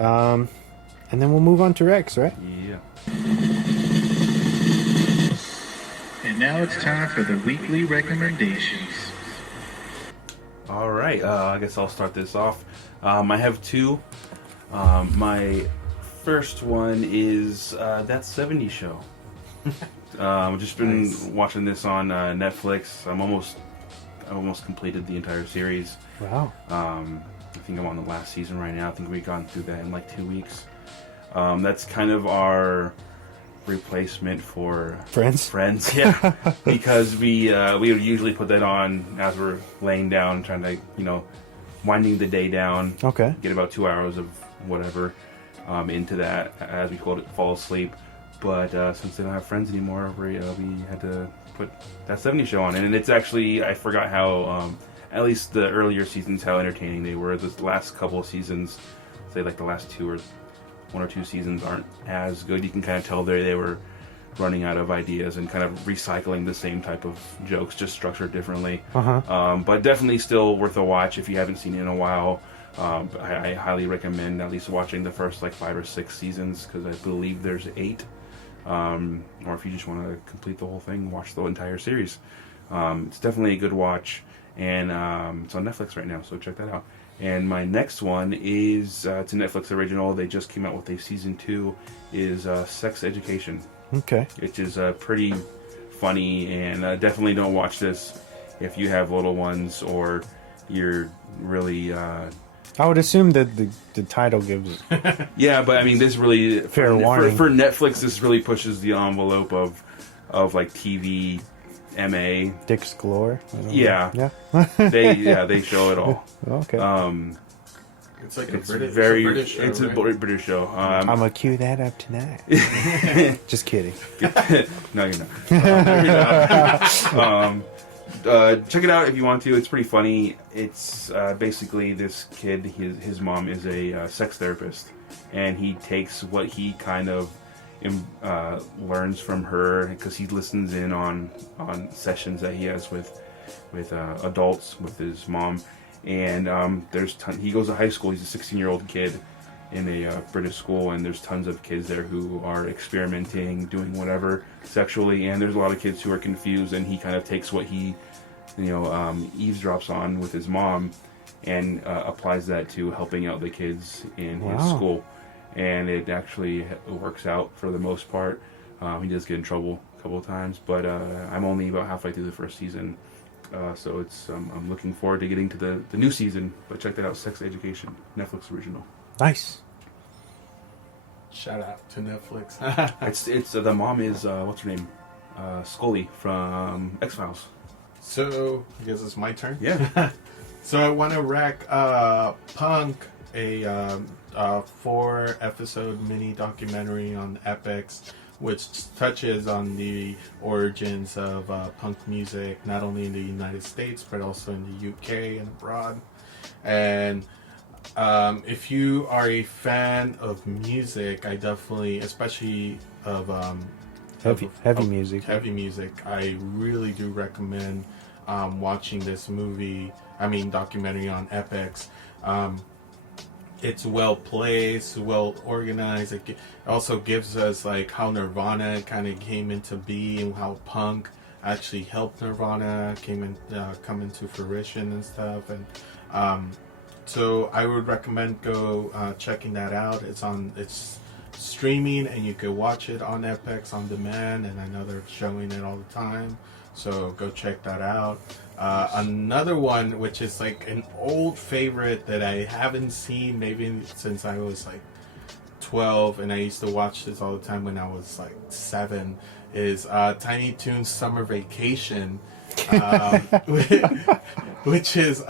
And then we'll move on to Rex, right? Yeah. And now it's time for the weekly recommendations. All right. I guess I'll start this off. I have two. My first one is That 70s Show. I've just been watching this on Netflix. I almost completed the entire series. Wow. I think I'm on the last season right now. I think we've gone through that in like 2 weeks. That's kind of our replacement for Friends, yeah. Because we would usually put that on as we're laying down, trying to, winding the day down. Okay. Get about 2 hours of whatever into that as we fall asleep. But since they don't have Friends anymore, we had to put That 70s Show on. And it's actually, I forgot how, at least the earlier seasons, how entertaining they were. The last couple of seasons, say like the last one or two seasons aren't as good. You can kind of tell they were running out of ideas and kind of recycling the same type of jokes, just structured differently. But definitely still worth a watch if you haven't seen it in a while. I highly recommend at least watching the first like 5 or 6 seasons, because I believe there's 8. Or if you just want to complete the whole thing, watch the entire series. It's definitely a good watch, and it's on Netflix right now, so check that out. And my next one is it's a Netflix original. They just came out with a season 2. Is Sex Education. Okay. Which is pretty funny, and definitely don't watch this if you have little ones or you're really. I would assume that the title gives. Yeah, but I mean, this really fair warning for Netflix. This really pushes the envelope of like TV. MA Dicks galore. Yeah. They show it all. Okay. It's like it's a British show. It's right? a British show. I'm gonna cue that up tonight. Just kidding. No, you're not. Check it out if you want to. It's pretty funny. It's basically this kid. His mom is a sex therapist, and he takes what he kind of learns from her, because he listens in on sessions that he has with adults with his mom, and he goes to high school. He's a 16-year-old kid in a British school, and there's tons of kids there who are experimenting, doing whatever sexually, and there's a lot of kids who are confused, and he kind of takes what he eavesdrops on with his mom and applies that to helping out the kids in his school. And it actually works out for the most part. He does get in trouble a couple of times, but I'm only about halfway through the first season, so it's I'm looking forward to getting to the new season. But check that out, Sex Education, Netflix original. Nice. Shout out to Netflix. it's the mom is what's her name, Scully from X-Files. So I guess it's my turn. Yeah. So I want to rec Punk, a 4-episode mini documentary on Epix, which touches on the origins of punk music, not only in the United States but also in the UK and abroad. And if you are a fan of music, I definitely, especially of heavy music, I really do recommend watching this documentary on Epix. It's well placed, well organized. It also gives us like how Nirvana kind of came into being, and how punk actually helped Nirvana come into fruition and stuff. And so I would recommend go checking that out. It's streaming, and you can watch it on Epix on demand. And I know they're showing it all the time, so go check that out. Another one, which is like an old favorite that I haven't seen maybe since I was like 12, and I used to watch this all the time when I was like 7, is Tiny Toons Summer Vacation, which is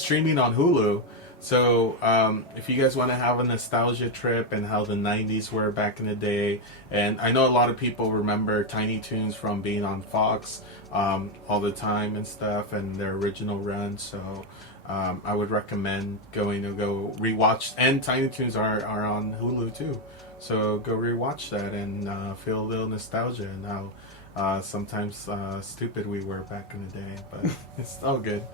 streaming on Hulu. So if you guys want to have a nostalgia trip and how the 90s were back in the day, and I know a lot of people remember Tiny Toons from being on Fox all the time and stuff, and their original run. So I would recommend go rewatch. And Tiny Toons are on Hulu too. So go rewatch that and feel a little nostalgia and how sometimes stupid we were back in the day. But it's all good.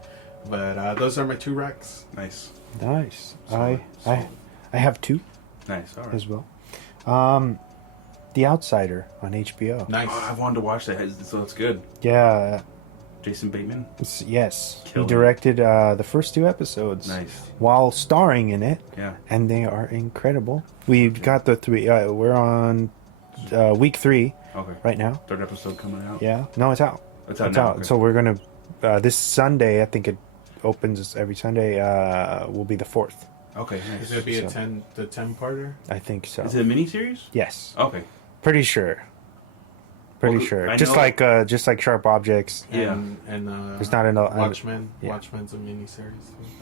But those are my 2 recs. Nice. Nice. So, I have 2 Nice. All right. as well. The Outsider on HBO. Nice. Oh, I wanted to watch that, so it's good. Yeah, Jason Bateman. yes. Killer. He directed the first 2 episodes. Nice. While starring in it. Yeah. And they are incredible. We've got the 3. We're on week 3 Okay. right now. 3rd episode coming out. Yeah. No, it's out. It's out now. Okay. So we're going to... this Sunday, I think it opens every Sunday, will be the 4th. Okay. Nice. Is it be the 10-parter? I think so. Is it a miniseries? Yes. Okay. Pretty sure. Pretty Well, sure. I Just know- like Sharp Objects. Yeah. And There's not enough. Watchmen. yeah. Watchmen's a miniseries.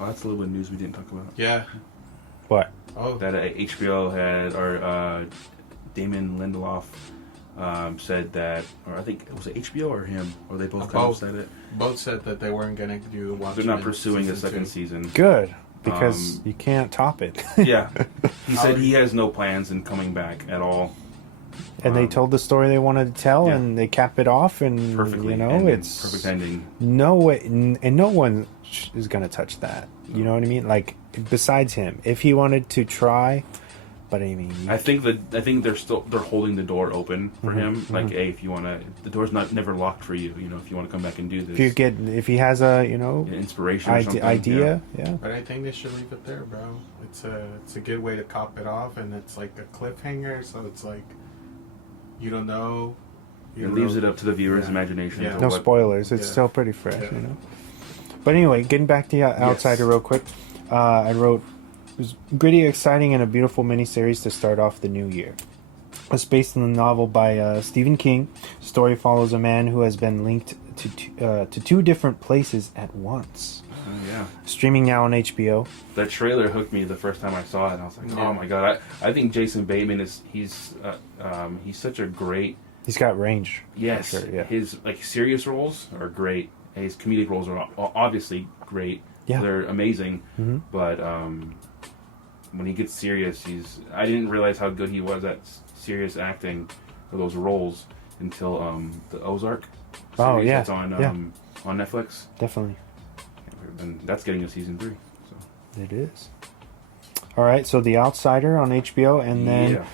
Oh, that's a little bit of news we didn't talk about. Yeah. What? Oh. That HBO had, or Damon Lindelof said that, or I think, was it HBO or him? Or they both kind of Both. said it? Both said that they weren't going to do Watchmen. They're not pursuing a season second 2. season. Good. Because you can't top it. Yeah. He said he has no plans in coming back at all. And they told the story they wanted to tell, Yeah. and they cap it off, and Perfectly. you know, and it's perfect ending. no way, and no one is gonna touch that. You know what I mean? Like besides him, if he wanted to try, but I mean, I think they're holding the door open for him. Like, hey, if you want to, the door's never locked for you. You know, if you want to come back and do this, if he has a inspiration or something, idea, yeah. But I think they should leave it there, bro. It's a good way to cop it off, and it's like a cliffhanger, so it's like you don't know. It leaves it up to the viewer's Yeah. imagination. Yeah. to No what- spoilers. It's Yeah. still pretty fresh, Yeah. you know. But anyway, getting back to Outsider real quick. I wrote, it was gritty, exciting, and a beautiful miniseries to start off the new year. It's based on the novel by Stephen King. The story follows a man who has been linked to 2 different places at once. Yeah, Streaming now on HBO. that trailer hooked me the first time I saw it, and I was like, Yeah. oh my god! I think Jason Bateman he's such a great. He's got range. Yes, for sure, yeah. his serious roles are great. And his comedic roles are obviously great. Yeah. They're amazing. Mhm. But when he gets serious, I didn't realize how good he was at serious acting for those roles until the Ozark series Oh, yeah, that's on yeah. on Netflix. Definitely. And that's getting a season 3. So. It is. All right, so The Outsider on HBO, and then Yeah.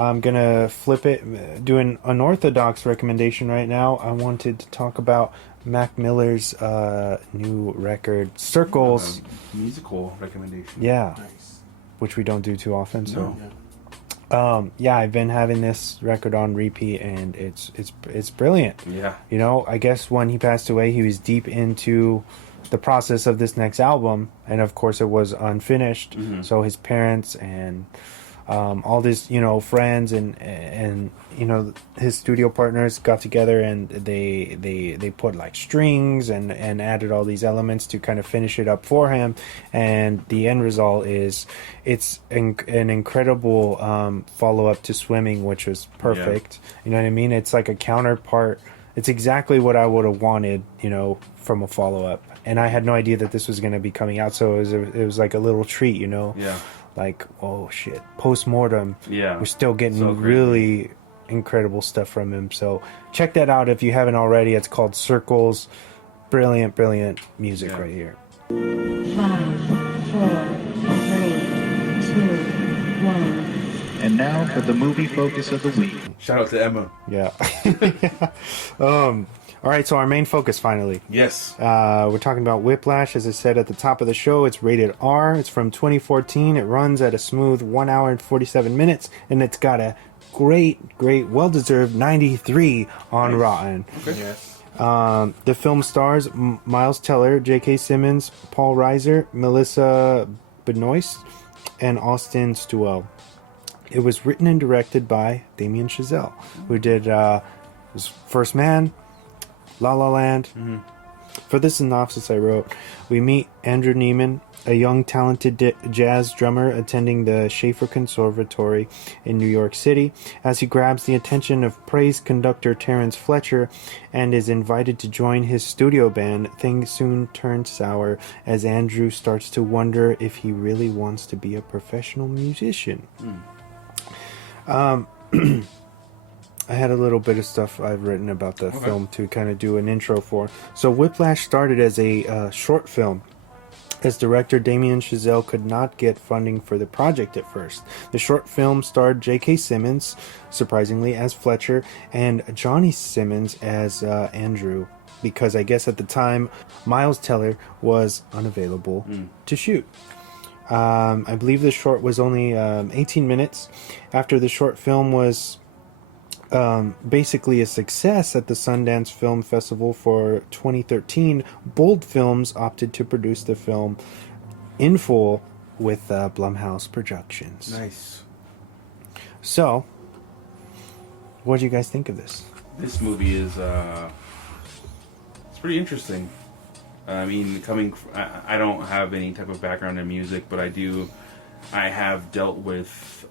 I'm going to flip it, do an unorthodox recommendation right now. I wanted to talk about Mac Miller's new record, Circles. Musical recommendation. Yeah, Nice. which we don't do too often. So, Yeah. I've been having this record on repeat, and it's brilliant. Yeah. You know, I guess when he passed away, he was deep into the process of this next album, and of course it was unfinished. So his parents and all this, friends and his studio partners got together, and they put like strings and added all these elements to kind of finish it up for him. And the end result is it's an incredible follow-up to Swimming, which was perfect. You know what I mean? It's like a counterpart. It's exactly what I would have wanted, from a follow-up. And I had no idea that this was going to be coming out, so it was like a little treat, Yeah. Like, oh shit, post-mortem. Yeah. We're still getting So crazy. really incredible stuff from him. So check that out if you haven't already. It's called Circles. Brilliant music Yeah. right here. 5, 4, 3, 2, 1. And now for the movie focus of the week. Shout out to Emma. Yeah. All right, so our main focus finally. Yes. We're talking about Whiplash. As I said at the top of the show, it's rated R. It's from 2014. It runs at a smooth 1 hour and 47 minutes, and it's got a great, well-deserved 93 on Rotten. Yes. The film stars Miles Teller, J.K. Simmons, Paul Reiser, Melissa Benoist, and Austin Stewell. It was written and directed by Damien Chazelle, who did his First Man, La La Land. For the synopsis I wrote, we meet Andrew Neiman, a young talented jazz drummer attending the Schaefer Conservatory in New York City. As he grabs the attention of praised conductor Terrence Fletcher and is invited to join his studio band, things soon turn sour as Andrew starts to wonder if he really wants to be a professional musician. I had a little bit of stuff I've written about the film to kind of do an intro for. So Whiplash started as a short film as director Damien Chazelle could not get funding for the project at first. The short film starred J.K. Simmons, surprisingly, as Fletcher, and Johnny Simmons as Andrew, because I guess at the time Miles Teller was unavailable to shoot. I believe the short was only 18 minutes. After the short film was basically a success at the Sundance Film Festival for 2013, Bold Films opted to produce the film in full with Blumhouse Productions. Nice. So, what do you guys think of this? This movie is it's pretty interesting. I mean, I don't have any type of background in music, but I have dealt with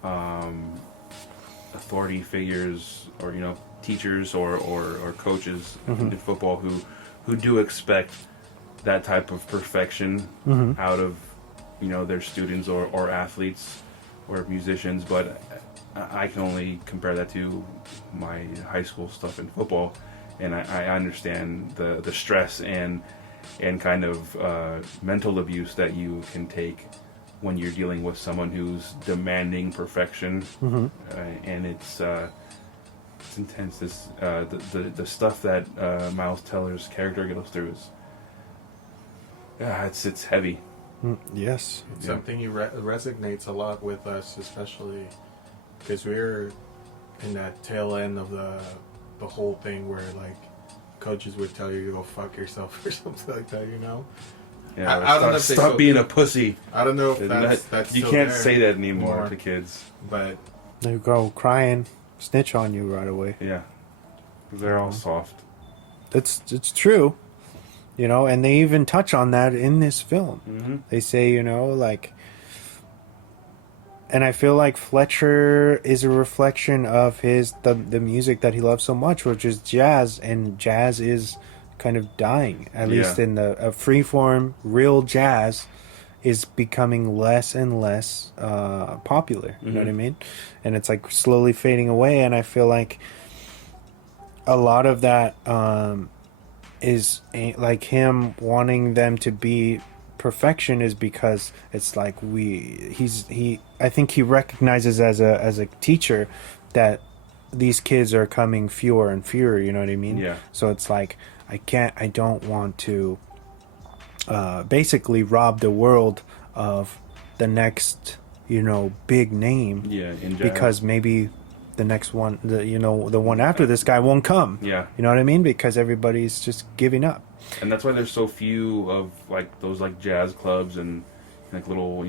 authority figures, or teachers or coaches in football who do expect that type of perfection out of their students or athletes or musicians. But I can only compare that to my high school stuff in football, and I understand the stress and kind of mental abuse that you can take when you're dealing with someone who's demanding perfection, and it's intense. This the stuff that Miles Teller's character goes through is it's heavy. Yes. It's something resonates a lot with us, especially because we're in that tail end of the whole thing where like coaches would tell you to go fuck yourself or something like that, Yeah, I don't know if stop being a pussy. I don't know if that's you still can't there say that anymore to kids. But They go crying, snitch on you right away. Yeah, 'cause they're all soft. It's true, and they even touch on that in this film. They say, and I feel like Fletcher is a reflection of the music that he loves so much, which is jazz, and jazz is kind of dying, at least in the freeform. Real jazz is becoming less and less popular. You know what I mean? And it's like slowly fading away, and I feel like a lot of that is like him wanting them to be perfection is because it's like I think he recognizes as a teacher that these kids are coming fewer and fewer, you know what I mean? Yeah. So it's like I don't want to basically rob the world of the next big name, in jazz. because maybe the next one, the one after this guy won't come. Yeah. You know what I mean? Because everybody's just giving up. And that's why there's so few of like those like jazz clubs and like little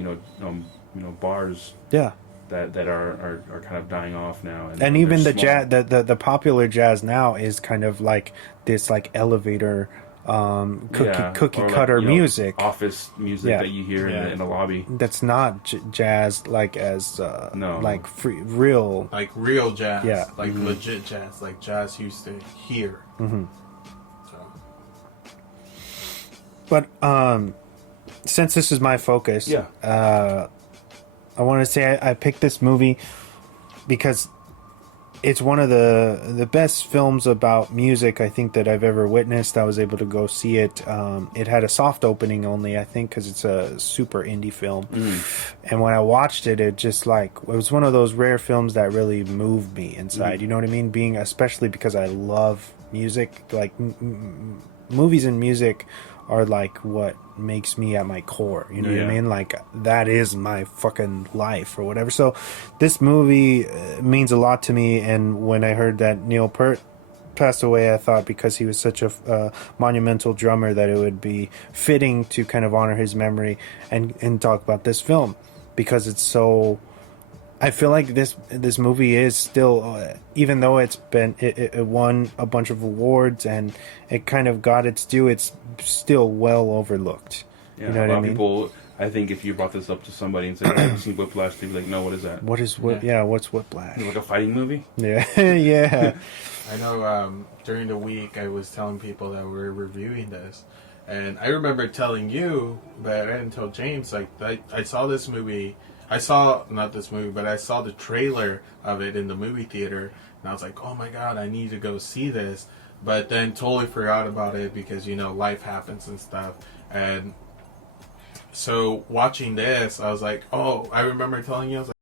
bars. Yeah. That are kind of dying off now. And even the small. jazz, the popular jazz now is kind of like this like elevator cookie or cutter music. Office music that you hear in the lobby. That's not jazz like as No. like real. like real jazz, Yeah. like legit jazz, like jazz used to hear. So But since this is my focus, I want to say I picked this movie because it's one of the best films about music I think that I've ever witnessed. I was able to go see it. It had a soft opening only, I think, because it's a super indie film. And when I watched it, it was one of those rare films that really moved me inside. You know what I mean? Especially because I love music. Like movies and music are like what makes me at my core, you know what I mean? Like that is my fucking life or whatever. So this movie means a lot to me, and when I heard that Neil Peart passed away, I thought because he was such a monumental drummer that it would be fitting to kind of honor his memory and talk about this film, because it's so... I feel like this movie is still, even though it won a bunch of awards and it kind of got its due, it's still well overlooked. Yeah, you know a what lot I of mean? people, I think if you brought this up to somebody and said, have you seen Whiplash? They'd be like, no, what is that? What's Whiplash? Like a fighting movie? Yeah, yeah. I know during the week I was telling people that we're reviewing this, and I remember telling you, but I didn't tell James, like I saw this movie. I saw, not this movie, but I saw the trailer of it in the movie theater, and I was like, oh my god, I need to go see this. But then totally forgot about it because, life happens and stuff. And So watching this, I was like, oh, I remember telling you, I was like,